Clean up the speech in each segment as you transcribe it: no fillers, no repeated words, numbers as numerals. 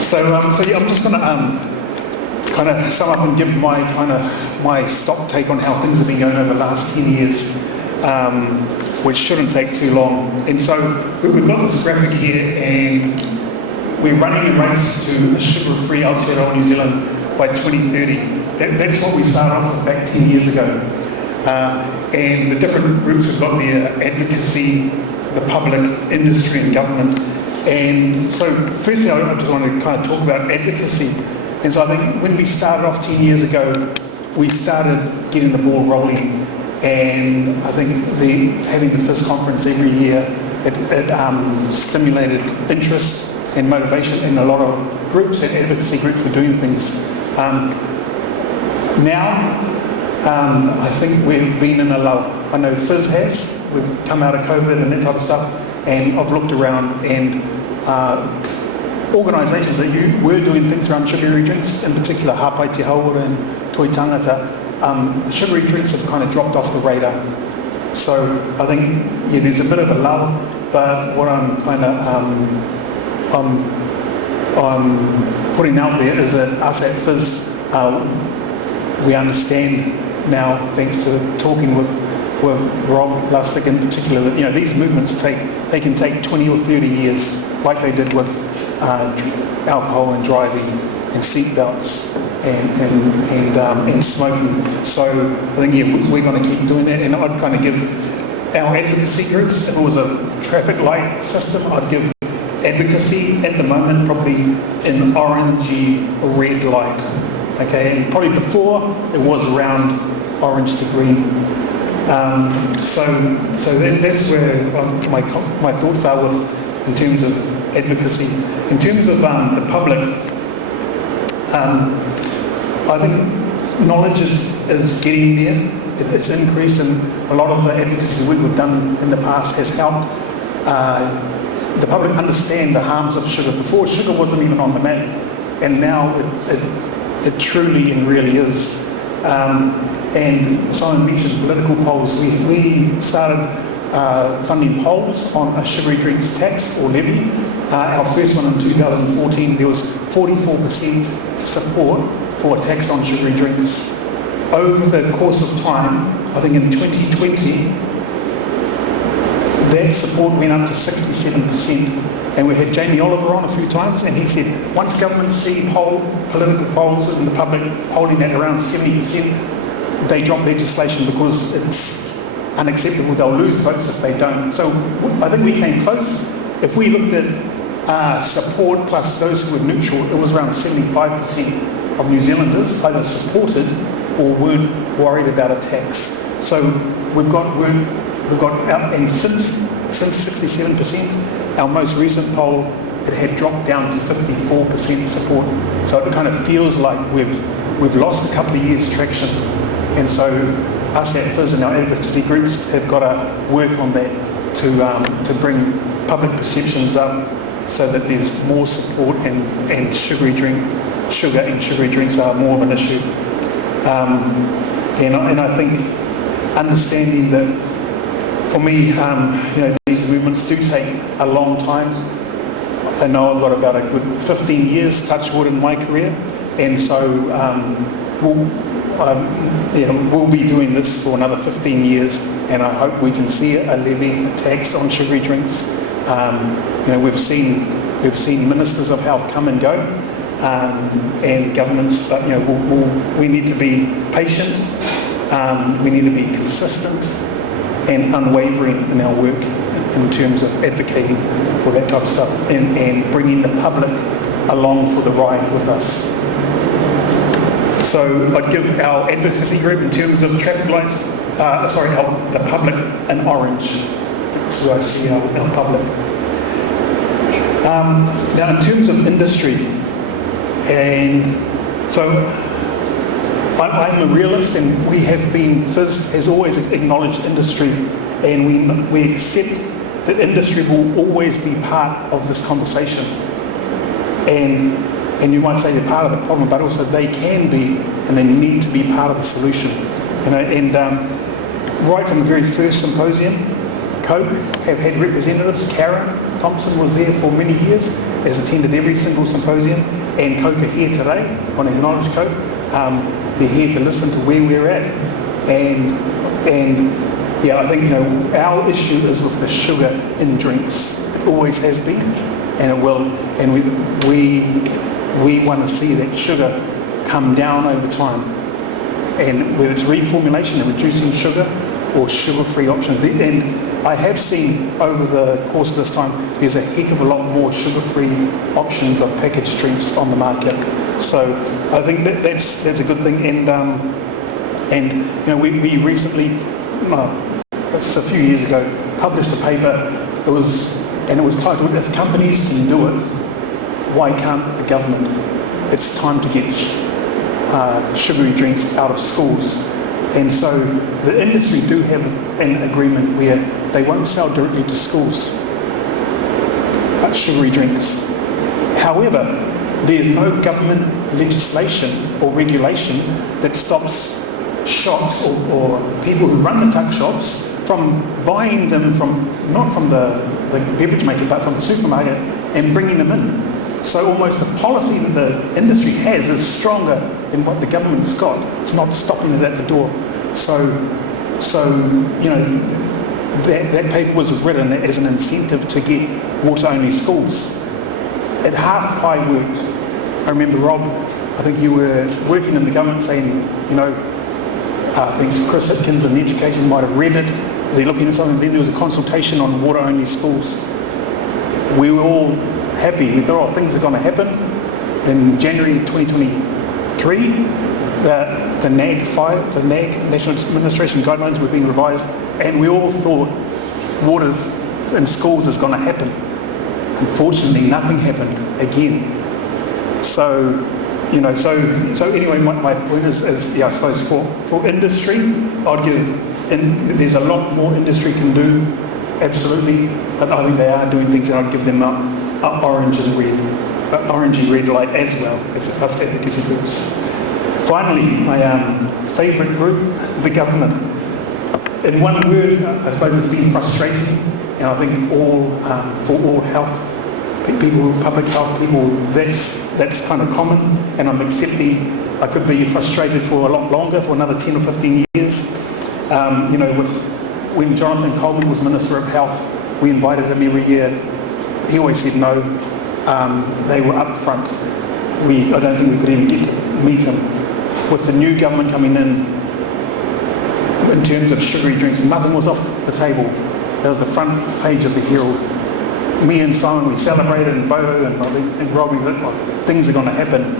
So yeah, I'm just going to kind of sum up and give my stock take on how things have been going over the last 10 years, which shouldn't take too long. And so we've got this graphic here, and we're running a race to a sugar-free Aotearoa New Zealand by 2030. That's what we started off with back 10 years ago. And the different groups we've got there: advocacy, the public, industry and government. And so firstly, I just want to kind of talk about advocacy. And so I think when we started off 10 years ago, we started getting the ball rolling. And I think having the FIS conference every year, it stimulated interest and motivation in a lot of groups, and advocacy groups were doing things. Now, I think we've been in a lull. I know FIS has. We've come out of COVID and that type of stuff, and I've looked around, and organisations that were doing things around sugary drinks, in particular Hapai Te Hauora and Toi Tangata, sugary drinks have kind of dropped off the radar. So I think, yeah, there's a bit of a lull, but what I'm kind of I'm putting out there is that us at FIS, we understand now, thanks to talking with Rob Lustig in particular, that these movements can take 20 or 30 years, like they did with alcohol and driving and seatbelts and smoking. So I think, yeah, we're going to keep doing that, and I'd kind of give our advocacy groups, if it was a traffic light system, I'd give advocacy at the moment probably an orangey red light, okay, and probably before it was around orange to green. So that's where my thoughts are in terms of advocacy. In terms of the public, I think knowledge is getting there. It's increased, and a lot of the advocacy work we've done in the past has helped the public understand the harms of sugar. Before, sugar wasn't even on the map, and now it truly and really is. And Simon mentioned political polls. We started funding polls on a sugary drinks tax or levy. Our first one in 2014, there was 44% support for a tax on sugary drinks. Over the course of time, I think in 2020, that support went up to 67%. And we had Jamie Oliver on a few times, and he said once governments see political polls in the public holding at around 70%, they drop legislation because it's unacceptable. They'll lose votes if they don't. So I think we came close. If we looked at support plus those who were neutral, it was around 75% of New Zealanders either supported or weren't worried about a tax. So we've got out, and since 67%, our most recent poll, it had dropped down to 54% support. So it kind of feels like we've lost a couple of years traction. And so us at FIS and our advocacy groups have got to work on that to bring public perceptions up so that there's more support and sugar and sugary drinks are more of an issue. And I think understanding that, for me, these movements do take a long time. I know I've got about a good 15 years, touch wood, in my career, and so we'll be doing this for another 15 years, and I hope we can see a levy, a tax on sugary drinks. We've seen ministers of health come and go, and governments, but we need to be patient. We need to be consistent and unwavering in our work in terms of advocating for that type of stuff and bringing the public along for the ride with us. So I'd give our advocacy group, in terms of traffic lights, the public, an orange. So I see our public. Now in terms of industry, and so I'm a realist, and we have been, FIS has always acknowledged industry, and we accept that industry will always be part of this conversation. And you might say they're part of the problem, but also they can be, and they need to be part of the solution. And right from the very first symposium, Coke have had representatives, Karen, Thompson was there for many years, has attended every single symposium, and Coke are here today on Acknowledge Coke. They're here to listen to where we're at, and yeah, I think our issue is with the sugar in drinks. It always has been, and it will, and we want to see that sugar come down over time, and whether it's reformulation and reducing sugar or sugar-free options. And I have seen over the course of this time, there's a heck of a lot more sugar-free options of packaged drinks on the market. So I think that's a good thing. And we recently, it's a few years ago, published a paper. It was titled, "If Companies Can Do It, Why Can't the Government?" It's time to get sugary drinks out of schools. And so the industry do have an agreement where they won't sell directly to schools sugary drinks. However, there's no government legislation or regulation that stops shops or people who run the tuck shops from buying them not from the beverage maker but from the supermarket and bringing them in. So almost the policy that the industry has is stronger than what the government's got. It's not stopping it at the door. So that paper was written as an incentive to get water-only schools. At half I worked. I remember, Rob, I think you were working in the government saying, I think Chris Hitkins in Education might have read it. They're looking at something. Then there was a consultation on water-only schools. We were all happy. We thought, things are going to happen. In January 2023, the NAG National Administration Guidelines were being revised, and we all thought waters in schools is going to happen. Unfortunately, nothing happened again. So anyway, my point is I suppose for industry, I'd give, and there's a lot more industry can do, absolutely, but I think they are doing things, and I'd give them up orange and red light as well as us advocacy groups. Finally, my favourite group, the government. In one word, I suppose it's been frustrating, and I think for all health people, public health people, that's kind of common, and I'm accepting I could be frustrated for a lot longer, for another 10 or 15 years. When Jonathan Coleman was Minister of Health, we invited him every year. He always said no. They were up front. I don't think we could even get to meet him. With the new government coming in terms of sugary drinks, nothing was off the table. That was the front page of the Herald. Me and Simon, we celebrated, and Bodo and Robbie, things are going to happen.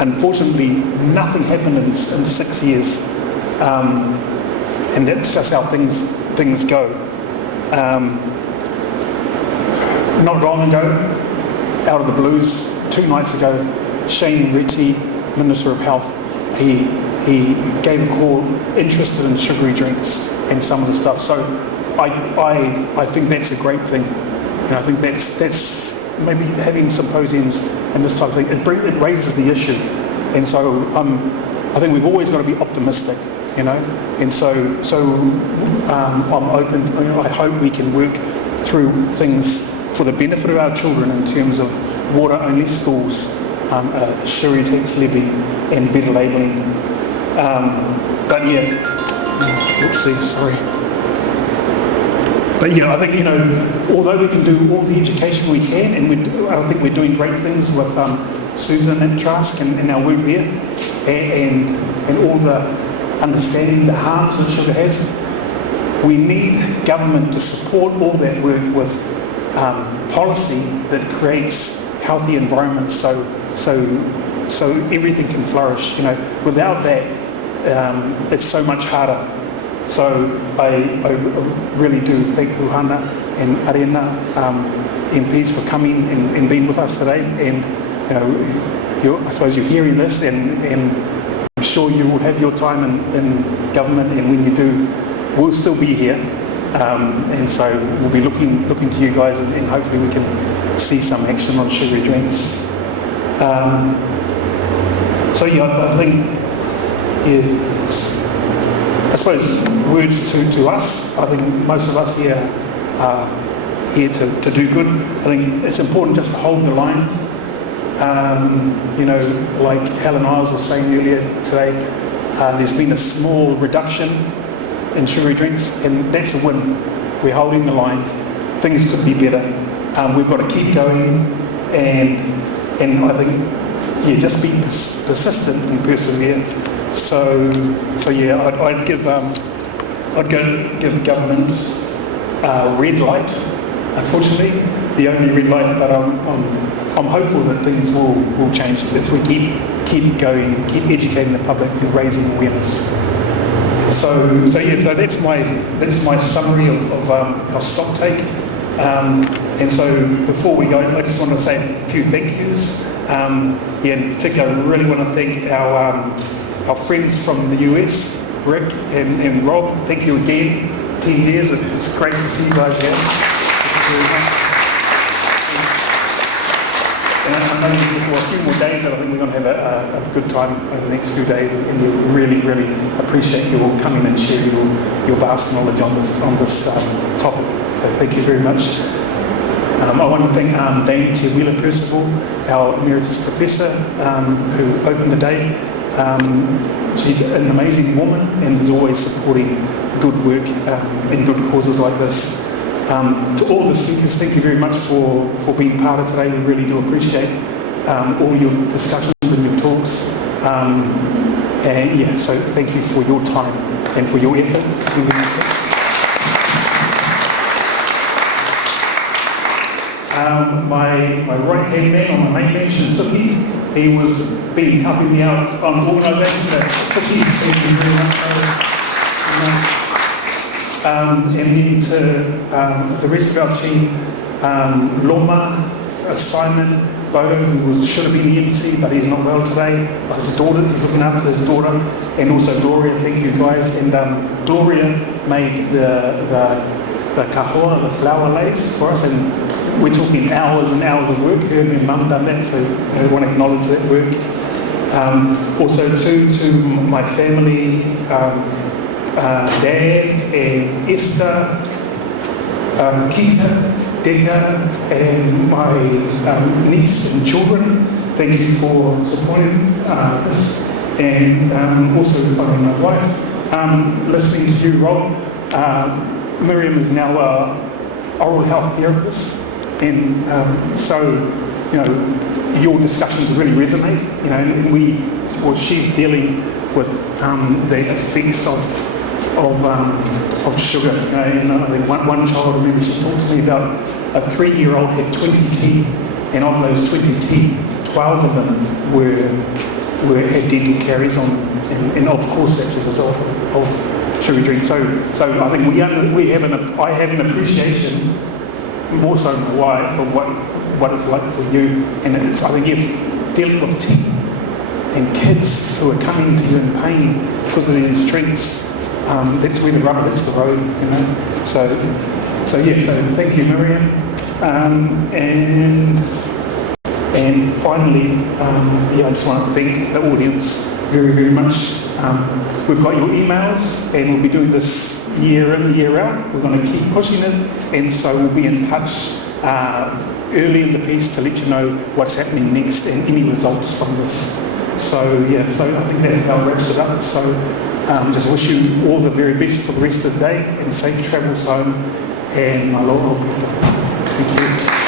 Unfortunately, nothing happened in 6 years, and that's just how things go. Not long ago, out of the blues, 2 nights ago, Shane Ritchie, Minister of Health, he gave a call interested in sugary drinks and some of the stuff. So I think that's a great thing. And I think that's maybe having symposiums and this type of thing, it raises the issue. And so I think we've always got to be optimistic, and so I'm open. I hope we can work through things for the benefit of our children in terms of water-only schools, a sugary tax levy, and better labelling. But I think, although we can do all the education we can, and I think we're doing great things with Susan and Trask and our work there, and all the understanding the harms that sugar has, we need government to support all that work with policy that creates healthy environments so everything can flourish. Without that, it's so much harder. So I really do thank Ruhana and Arena MPs for coming and being with us today. And I suppose you're hearing this, and I'm sure you will have your time in government. And when you do, we'll still be here. And so we'll be looking to you guys, and hopefully we can see some action on sugary drinks. I think. I suppose words to us. I think most of us here are here to do good. I think it's important just to hold the line. You know, like Helen Isles was saying earlier today, there's been a small reduction in sugary drinks, and that's a win. We're holding the line. Things could be better. We've got to keep going, and I think, yeah, just be persistent and persevere. So yeah, I'd give government red light. Unfortunately, the only red light, but I'm hopeful that things will change if we keep going, keep educating the public and raising awareness. So yeah, so that's my summary of our stock take. And so before we go, I just want to say a few thank yous. Yeah, in particular, I really want to thank our friends from the US, Rick and Rob. Thank you again, 10 years. It's great to see you guys here. Thank you very much. And I know for a few more days, I think we're going to have a good time over the next few days, and we really, really appreciate you all coming and sharing your vast knowledge on this topic. So thank you very much. I want to thank Dame Te Percival, our emeritus professor, who opened the day. She's an amazing woman and is always supporting good work and good causes like this. To all the speakers, thank you very much for being part of today. We really do appreciate all your discussions and your talks. And yeah, so thank you for your time and for your effort. My right-hand man on my main bench, Suki, he was helping me out on organisation. Suki, thank you very much. And then to the rest of our team, Loma, Simon, Bodo, who should have been the MC, but he's not well today. His daughter, he's looking after his daughter, and also Gloria. Thank you guys. And Gloria made the kahoa, the flower lace for us, and we're talking hours and hours of work. Her and my mum done that, so I want to acknowledge that work. Also to my family, Dad and Esther, Kita, Dega, and my niece and children. Thank you for supporting this, and also following my wife. Listening to you, Rob. Miriam is now an oral health therapist. And so, you know, your discussions really resonate. You know, and she's dealing with the effects of sugar. You know, and I think one child, I remember she talked to me about a 3-year-old had 20 teeth, and of those 20 teeth, 12 of them had dental caries on, and of course that's as a result of sugary drinks. So I think I have an appreciation, more so my wife, of what it's like for you. And it's, I think, you're dealing with teeth and kids who are coming to you in pain because of these drinks. That's where the rubber hits the road, you know. So thank you, Miriam. And finally, I just want to thank the audience very, very much. We've got your emails, and we'll be doing this year in, year out. We're going to keep pushing it, and so we'll be in touch early in the piece to let you know what's happening next and any results from this. So I think that about wraps it up. So just wish you all the very best for the rest of the day, and safe travels home, and my Lord will be with you. Thank you.